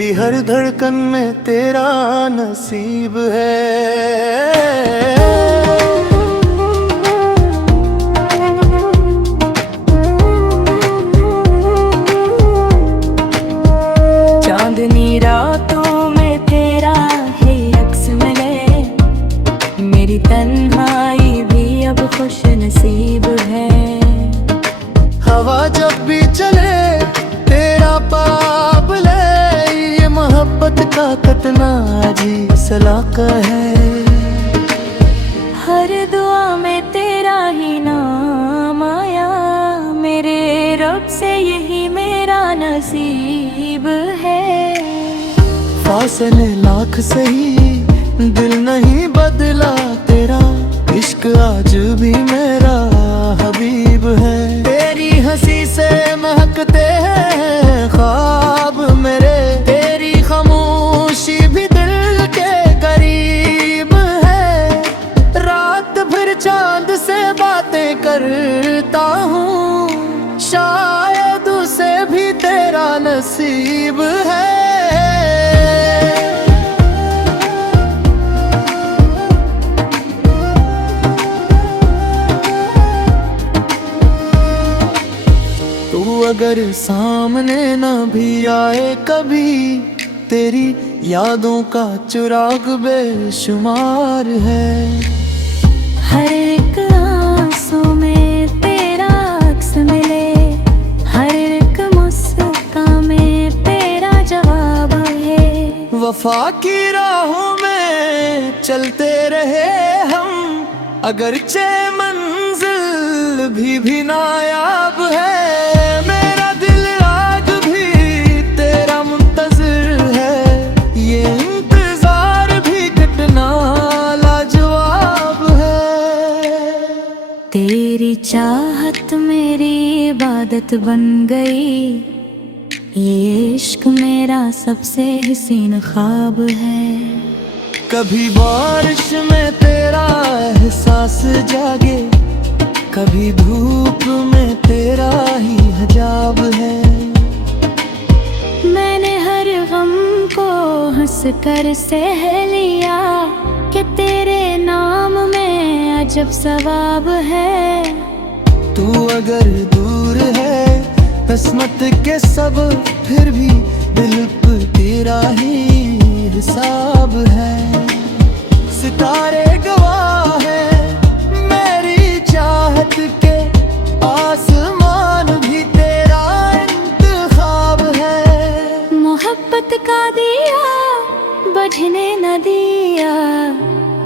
मेरी हर धड़कन में तेरा नसीब है। चांदनी रातों में तेरा है अक्स मिले, मेरी तन्हाई भी अब खुश नसीब है। हवा जब भी चले तेरा पाप ले, ये मोहब्बत का कतना अजीब सलाका है। हर दुआ में तेरा ही नाम आया, मेरे रब से यही मेरा नसीब है। फासले लाख सही दिल नहीं बदला तेरा, इश्क आज भी मेरा हबीब है। तेरी हंसी से महकते हैं ख्वाब मेरे, तेरी खामोशी भी दिल के करीब है। रात भर चांद से बातें करता हूँ, शायद उसे भी तेरा नसीब है। तू अगर सामने न भी आए कभी, तेरी यादों का चिराग बेशुमार है। हर एक आंसू में तेरा अक्स मिले, हर एक मुस्कान में तेरा जवाब है। वफा की राहों में चलते रहे हम, अगरचे मंजिल भी नायाब है। मेरा दिल आज भी तेरा मुंतज़िर है, ये इंतजार भी कितना लाजवाब है। तेरी चाहत मेरी इबादत बन गई, ये इश्क मेरा सबसे हसीन ख्वाब है। कभी बारिश में तेरा एहसास जागे, कभी धूप में तेरा ही हिजाब है। मैंने हर गम को हंस कर सह लिया, कि तेरे नाम में अजब सवाब है। तू अगर दूर है किस्मत के सब, फिर भी दिल पर तेरा ही हिसाब है। सितारे गवाह है मेरी चाहत के, आसमान भी तेरा इंतखाब है। मोहब्बत का दिया बुझने न दिया,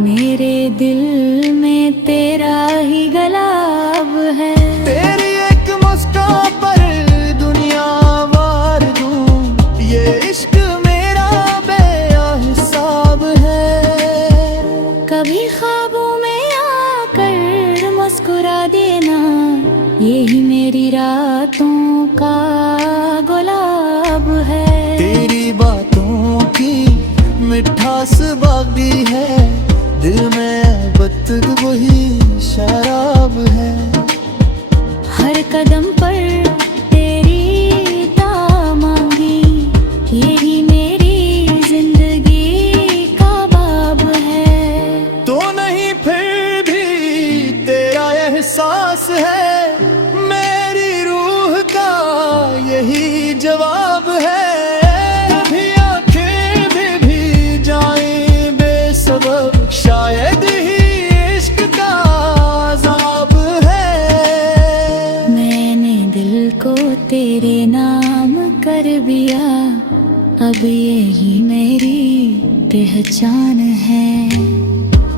मेरे दिल में तेरा ही गुलाब है। तेरी एक मुस्कान पर दुनिया वार दूं, ये इश्क मेरा बेहिसाब है। कभी ख्वाबों में आकर मुस्कुरा देना, यही मेरी रातों का गुलाब है। तेरी बातों की मिठास बाकी है, दिल में अब तक वही शराब है। हर कदम पर तेरी दामांगी, यही मेरी जिंदगी का बाब है। तो नहीं फिर भी तेरा एहसास है, मेरी रूह का यही जवाब है। कभी आंखें भी जाएं बेसबब, शायद ही इश्क का अज़ाब है। मैंने दिल को तेरे नाम कर दिया, अब यही मेरी पहचान है।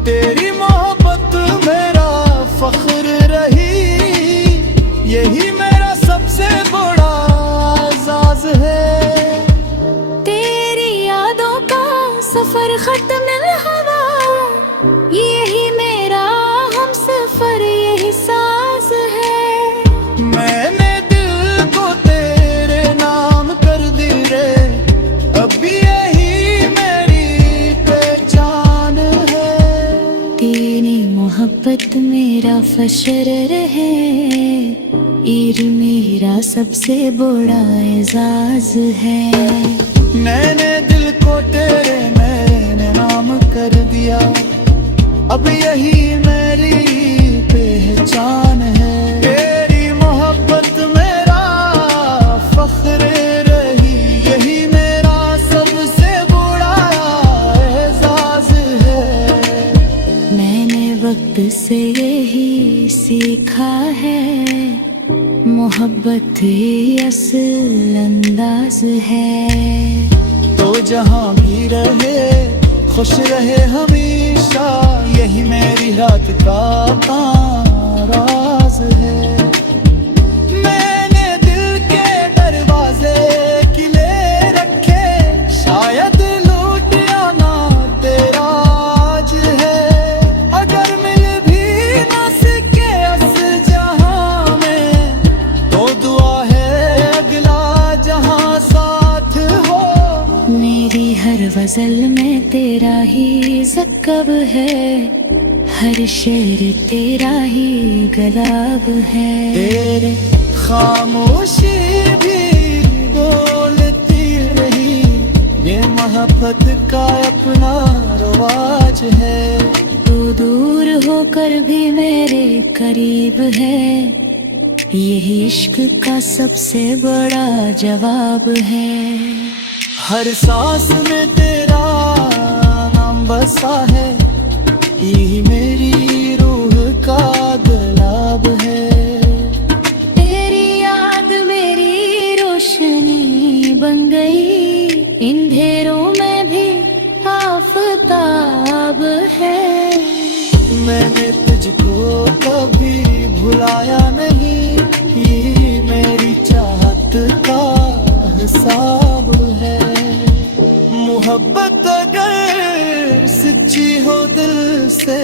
तेरी मोहब्बत मेरा फख्र रही, यही मेरा सबसे बड़ा एजाज़ है। तेरी यादों का सफर खत्म हवा, यही मेरा हम सफर यही साज है। मैंने दिल को तेरे नाम कर दी रे, अब यही मेरी पहचान है। तेरी मोहब्बत मेरा फशर रहे, ईर मेरा सबसे बड़ा एजाज है। मैंने दिल को तेरे मैंने नाम कर दिया, अब यही मेरी पहचान है। तेरी मोहब्बत मेरा फख्र रही, यही मेरा सबसे बड़ा एजाज है। मैंने वक्त से यही सीखा है, मोहब्बत ही असल अंदाज है। तो जहाँ भी रहे खुश रहे हमेशा, यही मेरी रात का राज है। मैंने दिल के दरवाजे किले रखे, शायद लूट आना तेरा आज है। अगर मिल भी न सके अस जहां में, तो दुआ है अगला जहां साथ हो। मेरी हर गजल में तेरा ही ज़कब है, हर शेर तेरा ही गलाब है। तेरे खामोशी भी बोलती रही, ये मोहब्बत का अपना रवाज है। तू दूर होकर भी मेरे करीब है, यही इश्क का सबसे बड़ा जवाब है। हर सांस में तेरा नाम बसा है, यही मेरी रूह का गुलाब है। तेरी याद मेरी रोशनी बन गई, इन धेरों में भी आफताब है। मैंने तुझको कभी भुलाया नहीं, ये मेरी चाहत का हिसाब है। मोहब्बत अगर सच्ची हो दिल से,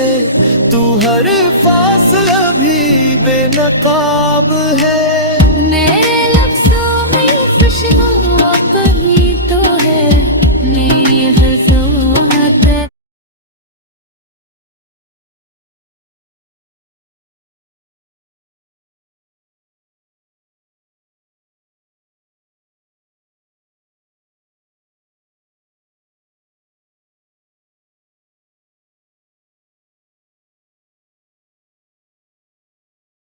तू हर फासला भी बेनकाब है।